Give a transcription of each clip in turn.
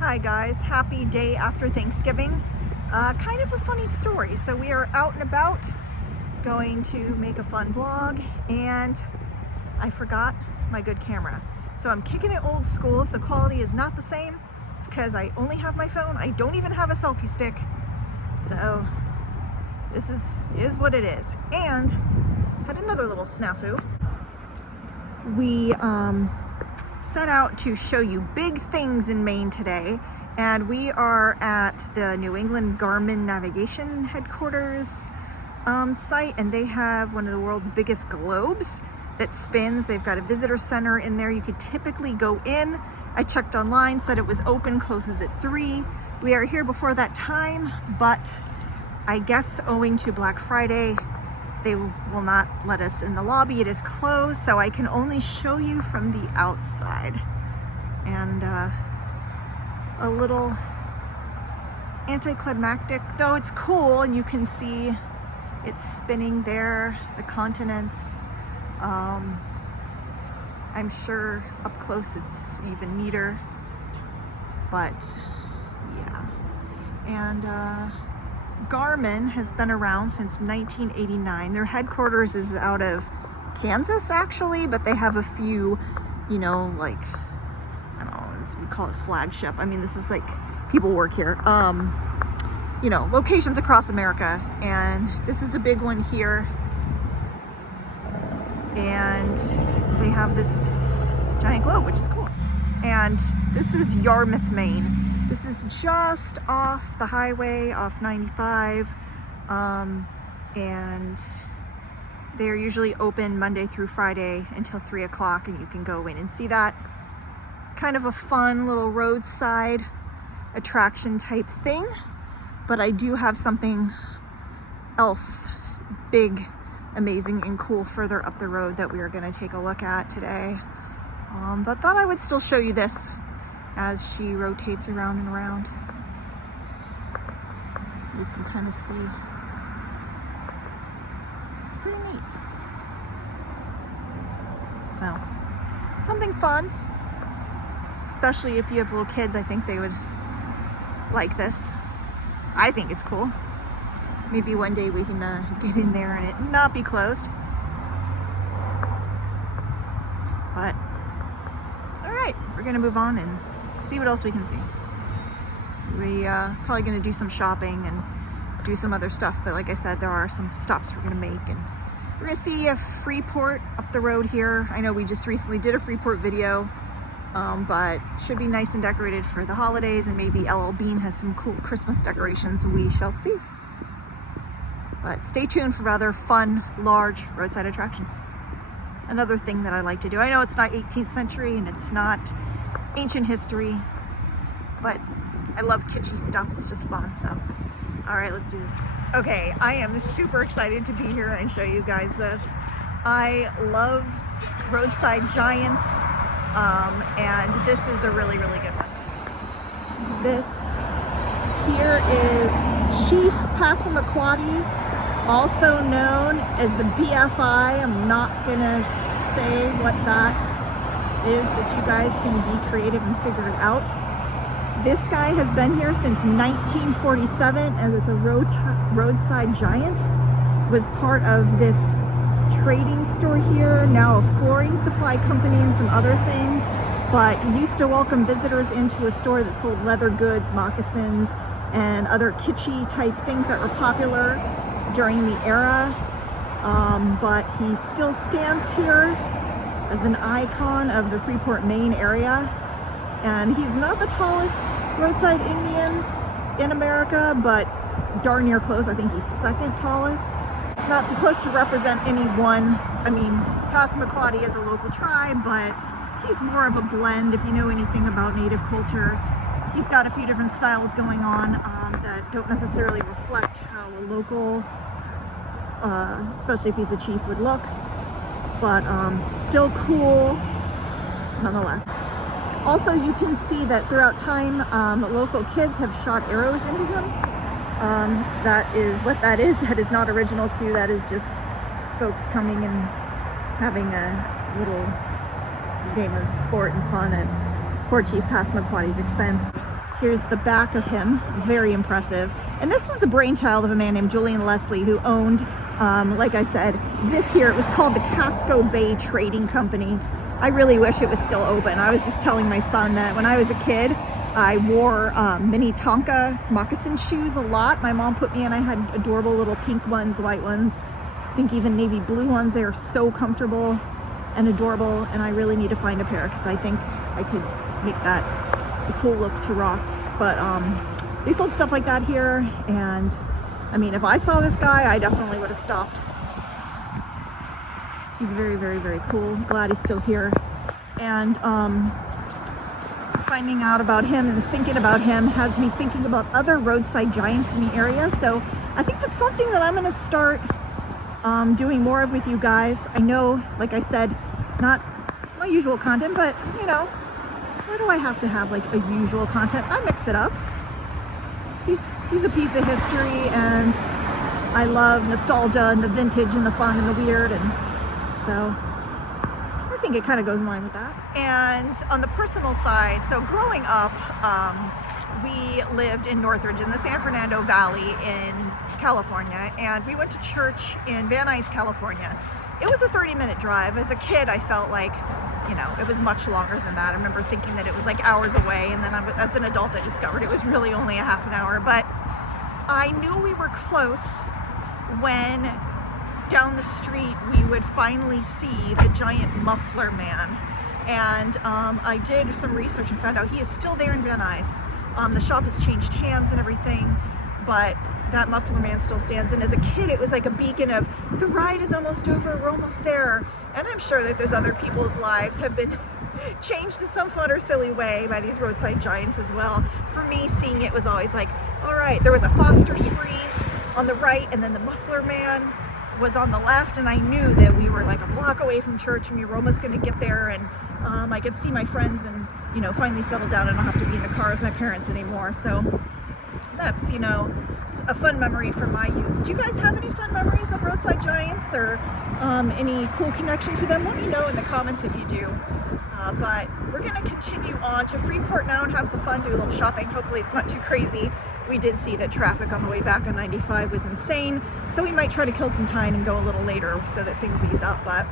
Hi guys, happy day after Thanksgiving. Kind of a funny story. So we are out and about going to make a fun vlog and I forgot my good camera. So I'm kicking it old school. If the quality is not the same, it's because I only have my phone. I don't even have a selfie stick. So this is what it is. And had another little snafu. We set out to show you big things in Maine today, and we are at the New England Garmin navigation headquarters site, and they have one of the world's biggest globes that spins. They've got a visitor center in there. You could typically go in. I checked online, said it was open, closes at 3. We are here before that time, but I guess owing to Black Friday, they will not let us in the lobby. It is closed, so I can only show you from the outside. And a little anticlimactic, though it's cool, and you can see it's spinning there, the continents. I'm sure up close it's even neater, but yeah. And Garmin has been around since 1989. Their headquarters is out of Kansas actually, but they have a few, you know, like, I don't know, we call it flagship. I mean, this is like, people work here. You know, locations across America, and this is a big one here. And they have this giant globe, which is cool. And this is Yarmouth, Maine. This is just off the highway, off 95, and they're usually open Monday through Friday until 3 o'clock, and you can go in and see that. Kind of a fun little roadside attraction type thing, but I do have something else big, amazing, and cool further up the road that we are going to take a look at today. But thought I would still show you this as she rotates around and around. You can kind of see. It's pretty neat. So, something fun, especially if you have little kids. I think they would like this. I think it's cool. Maybe one day we can get in there and it not be closed. But, all right, we're gonna move on and see what else we can see. We probably gonna do some shopping and do some other stuff, but like I said, there are some stops we're gonna make, and we're gonna see a Freeport up the road here. I know we just recently did a Freeport video, but should be nice and decorated for the holidays, and maybe LL Bean has some cool Christmas decorations, we shall see. But stay tuned for rather fun, large roadside attractions. Another thing that I like to do. I know it's not 18th century and it's not ancient history, but I love kitschy stuff. It's just fun. So, all right, let's do this. Okay, I am super excited to be here and show you guys this. I love Roadside Giants, and this is a really, really good one. This here is Chief Passamaquoddy, also known as the BFI. I'm not gonna say what that is, but you guys can be creative and figure it out. This guy has been here since 1947 and is a roadside giant. Was part of this trading store here, now a flooring supply company and some other things, but used to welcome visitors into a store that sold leather goods, moccasins, and other kitschy type things that were popular during the era. But he still stands here as an icon of the Freeport, Maine area. And he's not the tallest roadside Indian in America, but darn near close. I think he's second tallest. It's not supposed to represent any one. I mean, Passamaquoddy is a local tribe, but he's more of a blend. If you know anything about Native culture, he's got a few different styles going on that don't necessarily reflect how a local, especially if he's a chief, would look, but still cool nonetheless. Also, you can see that throughout time, local kids have shot arrows into him. That is what that is. That is not original to, that is just folks coming and having a little game of sport and fun at poor Chief Passamaquoddy's expense. Here's the back of him, very impressive. And this was the brainchild of a man named Julian Leslie, who owned, like I said, this here. It was called the Casco Bay Trading Company. I really wish it was still open. I was just telling my son that when I was a kid, I wore mini Tonka moccasin shoes a lot. My mom put me in. I had adorable little pink ones, white ones, I think even navy blue ones. They are so comfortable and adorable, and I really need to find a pair because I think I could make that a cool look to rock. But they sold stuff like that here, and I mean, if I saw this guy, I definitely would have stopped. He's very, very, very cool. Glad he's still here. And finding out about him and thinking about him has me thinking about other roadside giants in the area. So I think that's something that I'm going to start doing more of with you guys. I know, like I said, not my usual content, but you know, why do I have to have like a usual content? I mix it up. He's a piece of history, and I love nostalgia and the vintage and the fun and the weird, and so I think it kind of goes in line with that. And on the personal side, so growing up, we lived in Northridge in the San Fernando Valley in California, and we went to church in Van Nuys, California. It was a 30-minute drive. As a kid, I felt like, you know, it was much longer than that. I remember thinking that it was like hours away, and then as an adult I discovered it was really only a half an hour. But I knew we were close when down the street we would finally see the giant muffler man. And I did some research and found out he is still there in Van Nuys. The shop has changed hands and everything, but that muffler man still stands. And as a kid, it was like a beacon of, the ride is almost over, we're almost there. And I'm sure that there's other people's lives have been changed in some fun or silly way by these roadside giants as well. For me, seeing it was always like, all right, there was a Foster's Freeze on the right, and then the muffler man was on the left, and I knew that we were like a block away from church and we were almost going to get there, and I could see my friends and, you know, finally settle down and not have to be in the car with my parents anymore. So that's, you know, a fun memory from my youth. Do you guys have any fun memories of roadside giants, or any cool connection to them? Let me know in the comments if you do. But we're going to continue on to Freeport now and have some fun, do a little shopping. Hopefully it's not too crazy. We did see that traffic on the way back on 95 was insane, so we might try to kill some time and go a little later so that things ease up. But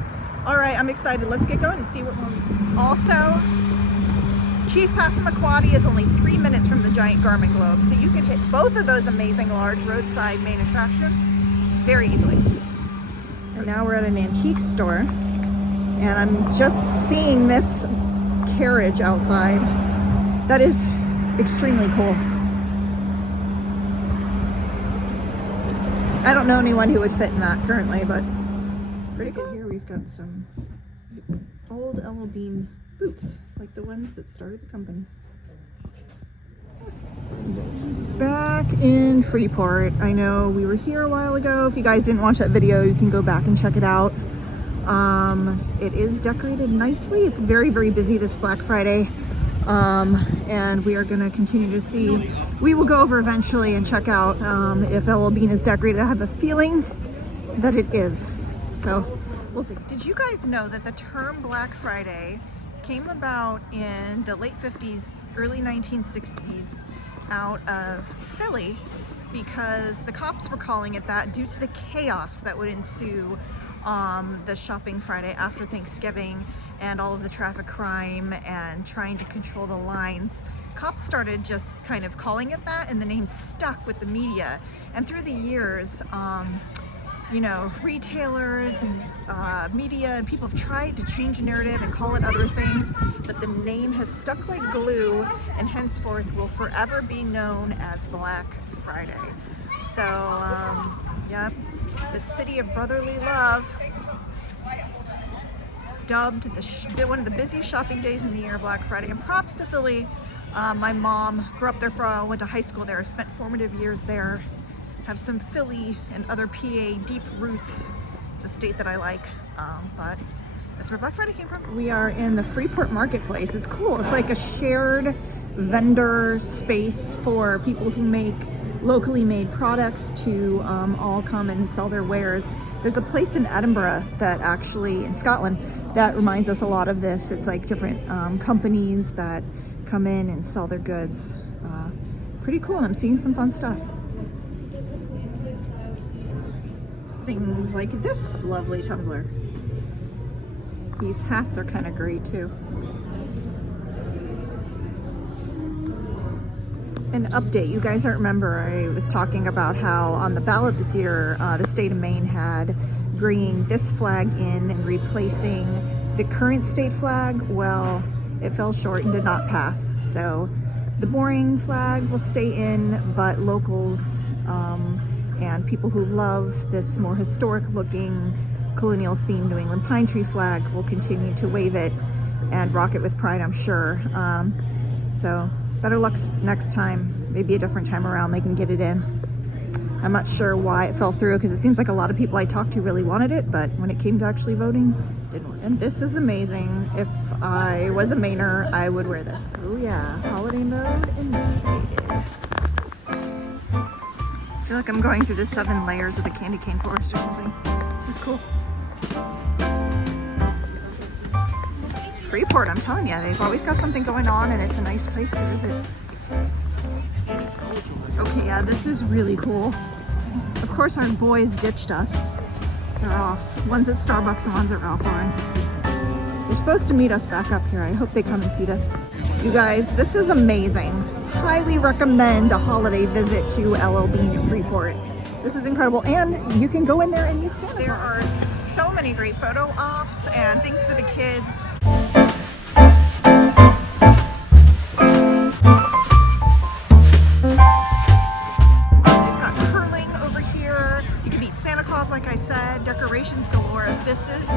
all right, I'm excited. Let's get going and see what more. Also, Chief Passamaquoddy is only 3 minutes from the giant Garmin Globe, so you can hit both of those amazing large roadside Maine attractions very easily. And now we're at an antique store, and I'm just seeing this carriage outside. That is extremely cool. I don't know anyone who would fit in that currently, but pretty cool. Here we've got some old L.O. Bean boots, like the ones that started the company. Back in Freeport. I know we were here a while ago. If you guys didn't watch that video, you can go back and check it out. It is decorated nicely. It's very, very busy this Black Friday. And we are going to continue to see. We will go over eventually and check out if L.O. Bean is decorated. I have a feeling that it is. So we'll see. Did you guys know that the term Black Friday came about in the late 50s, early 1960s out of Philly, because the cops were calling it that due to the chaos that would ensue the shopping Friday after Thanksgiving and all of the traffic crime and trying to control the lines. Cops started just kind of calling it that, and the name stuck with the media. And through the years, you know, retailers and media and people have tried to change the narrative and call it other things, but the name has stuck like glue, and henceforth will forever be known as Black Friday. So, yep, the city of brotherly love, dubbed one of the busiest shopping days in the year, Black Friday. And props to Philly. My mom grew up there for a while, went to high school there, spent formative years there. Have some Philly and other PA deep roots. It's a state that I like, but that's where Black Friday came from. We are in the Freeport Marketplace. It's cool. It's like a shared vendor space for people who make locally made products to all come and sell their wares. There's a place in Edinburgh that actually, in Scotland, that reminds us a lot of this. It's like different companies that come in and sell their goods. pretty cool, and I'm seeing some fun stuff. Things like this lovely tumbler. These hats are kind of great too. An update, you guys don't remember, I was talking about how on the ballot this year, the state of Maine had bringing this flag in and replacing the current state flag. Well, it fell short and did not pass. So the boring flag will stay in, but locals and people who love this more historic looking colonial themed New England pine tree flag will continue to wave it and rock it with pride, I'm sure. So better luck next time, maybe a different time around they can get it in. I'm not sure why it fell through, because it seems like a lot of people I talked to really wanted it, but when it came to actually voting, didn't work. And this is amazing. If I was a Mainer, I would wear this. Oh yeah, holiday mode initiated. I feel like I'm going through the 7 layers of the candy cane forest or something. This is cool. Freeport, I'm telling you, they've always got something going on, and it's a nice place to visit. Okay, yeah, this is really cool. Of course, our boys ditched us. They're off. One's at Starbucks and one's at Ralph Lauren. They're supposed to meet us back up here. I hope they come and see this. You guys, this is amazing. Highly recommend a holiday visit to LL Bean in Freeport. This is incredible, and you can go in there and meet Santa Claus. There are so many great photo ops and things for the kids. They've got curling over here. You can meet Santa Claus, like I said. Decorations galore. This is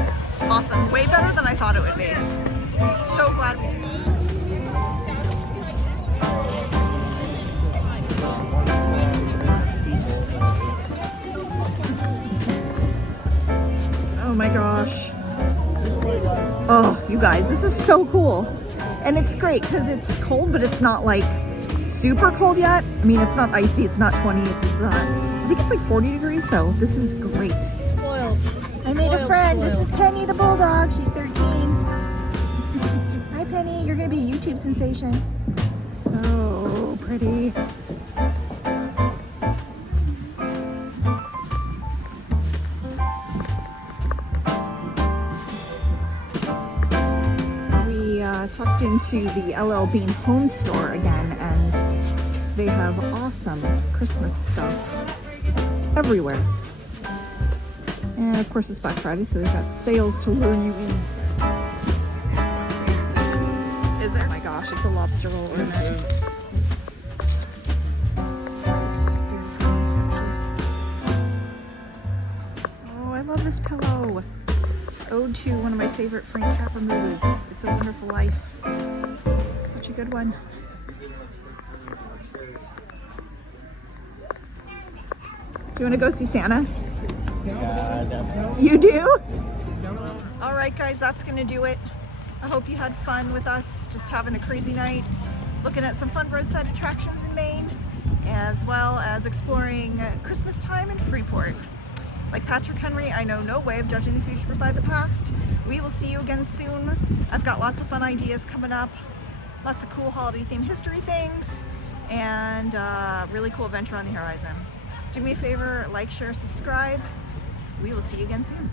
awesome. Way better than I thought it would be. So glad we did. Oh my gosh. Oh, you guys, this is so cool. And it's great because it's cold, but it's not like super cold yet. I mean, it's not icy, it's not 20, it's not, I think it's like 40 degrees, so this is great. Spoiled. I made a friend. This is Penny the Bulldog. She's 13. Hi Penny, you're gonna be a YouTube sensation. So pretty. Tucked into the LL Bean home store again, and they have awesome Christmas stuff everywhere. And of course it's Black Friday, so they've got sales to lure you in. Is there? Oh my gosh, it's a lobster roll ornament. Oh, I love this pillow. Ode to one of my favorite Frank Capra movies, It's a Wonderful Life. Such a good one. Do you want to go see Santa? Yeah, definitely. You do? All right, guys, that's going to do it. I hope you had fun with us, just having a crazy night, looking at some fun roadside attractions in Maine, as well as exploring Christmas time in Freeport. Like Patrick Henry, I know no way of judging the future by the past. We will see you again soon. I've got lots of fun ideas coming up, lots of cool holiday themed history things, and really cool adventure on the horizon. Do me a favor, like, share, subscribe. We will see you again soon.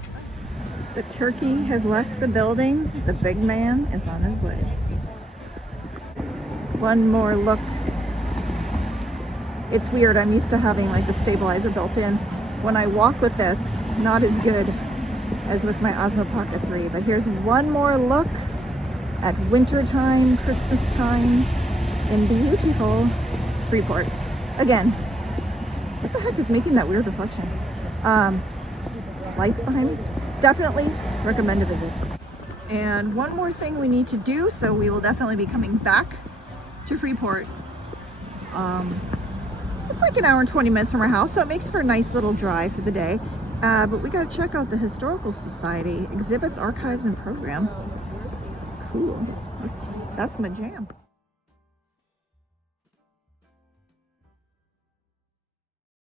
The turkey has left the building. The big man is on his way. One more look. It's weird, I'm used to having like the stabilizer built in. When I walk with this, not as good as with my Osmo Pocket 3. But here's one more look at winter time, Christmas time in beautiful Freeport. Again, what the heck is making that weird reflection? Lights behind me? Definitely recommend a visit. And one more thing we need to do, so we will definitely be coming back to Freeport. It's like an hour and 20 minutes from our house, so it makes for a nice little drive for the day. But we gotta check out the Historical Society exhibits, archives, and programs. Cool. That's my jam.